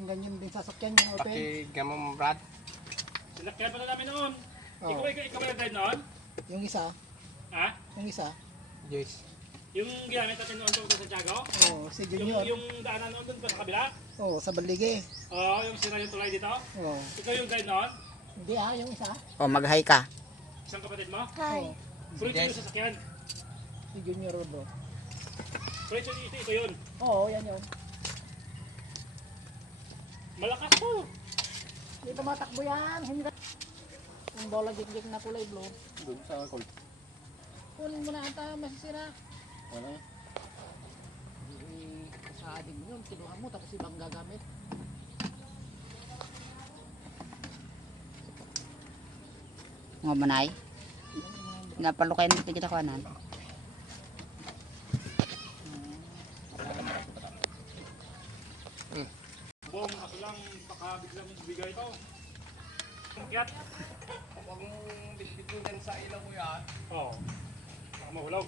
ganyan din sasakyan yung open. Pakigamang Brad. Sinakyan pa na namin noon. Oo. Ikaw ba nag-drive noon? Yung isa, Ha? yung isa. Joyce. Yung ginamit natin noon doon sa Santiago? Oo, si Junior. Yung daanan noon doon pa sa kabila? Oo, sa Balige. Oo, yung sira yung tulay dito? Oo. Ikaw yung drive noon? Hindi yung isa. O, mag-hi ka. Isang kapatid mo? Hi. Pero ito yung sasakyan. Si Junior bro. Pero ito yun. Oo, yan yun. Malakas po. Hindi tumatakbo yan. Hindi. Yung bola gik-gik na kulay blue. Doon sa call. Kunin mo na ata, masisira. Wala. Sa adik mo yun, kinuha mo tapos ibang gagamit. Mga manay. Napalukayan mo kita kanan. Bong, ako lang baka biglang bigay ito. Kiyat. Huwag mong bitbitin dyan sa ilaw mo yan. Oo. Baka mahulog.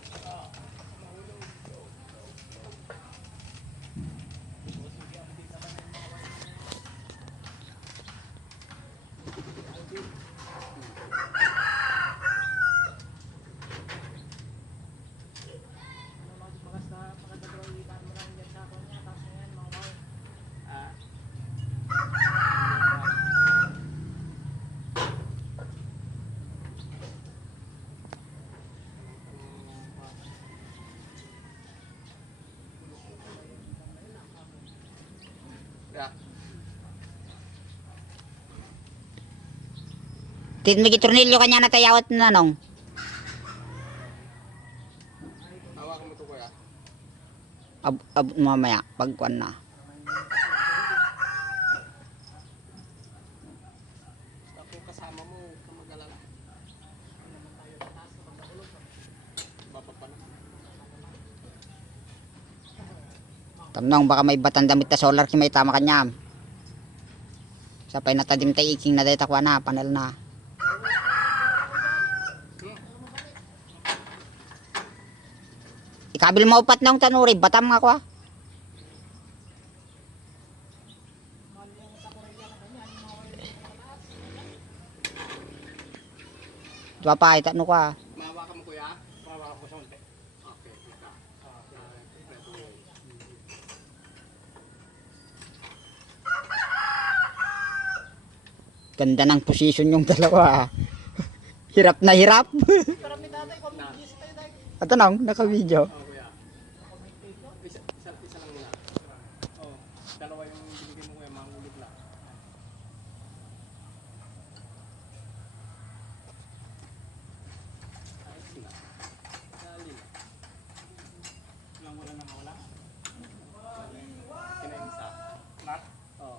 Yeah. Tin may tornilyo kanya na tayawat na nong. Hawakan mo ito kuya. Mamaya, pagkuan na. Ako kasama mo, kamag-alala. Baba na. Tamnong baka may batang damit na solar ki may tama kanya. Sapay natadim tay iking na day takwa na panel na. Ikabil mo upat nang tanuri batam nga kwa. Dua pa ita no kwa. Mahawakan mo kuya. Mahawakan ko sa unti. Okay. Ika. Ganda ng position yung dalawa. Hirap na hirap. Pero may tatay, community tayo tayo. At anong, naka-video. Oh kuya. Isa lang muna. Oh, dalawa yung binigay mo kuya, mahulog lang. Ayos na. Dali na. Lang wala na mawala. Kinain isa. Lahat. Oh.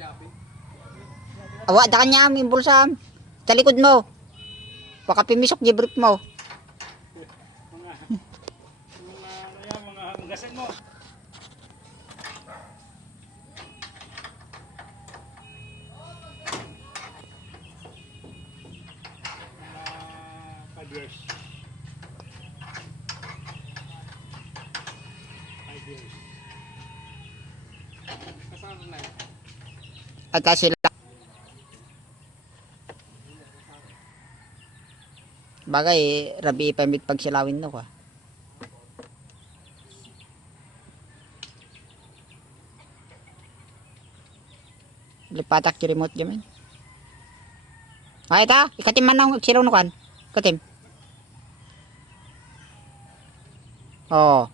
Yabi. Awa, da kanya ang bulsa. Sa likod mo. Baka pimisok di brief mo. Mga ano yan, mga hanggasin mo. Mga 5 years. 5 years. Kasama na yun. At sila. Bagay, rabi ipamit pag silawin no ka. Lipatak yung remote gamin. Ay, ita, ikatim man ng silaw no kan. Ikatim. Oo.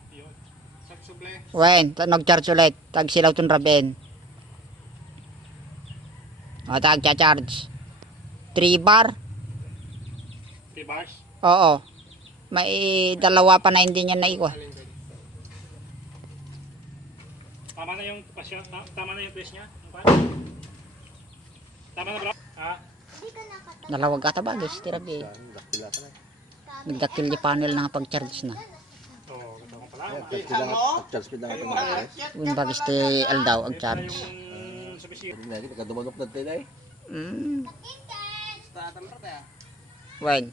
Subsuble. Wen, nag-charge ulit. Tag silaw tun rabin. O, tag charge 3 bar. 3 bars. Oo. May dalawa pa na hindi niya naikuha. Alin ba yun? Tama na yung pasya, tama na yung press niya. Yung pan? Tama na bro. Ha? Nalawag ata bagis. Tiragi. Dakila ka na. Nagdakil di panel na pag-charge na. Oo, katawang pala. Dakila nga. Charge speed na nga ito mga guys. Yung bagis ti aldaw ang charge. Yung sa bisyo. Hindi na, nakadumanok na tayo na eh. Mm. Basta atam rata ya. When?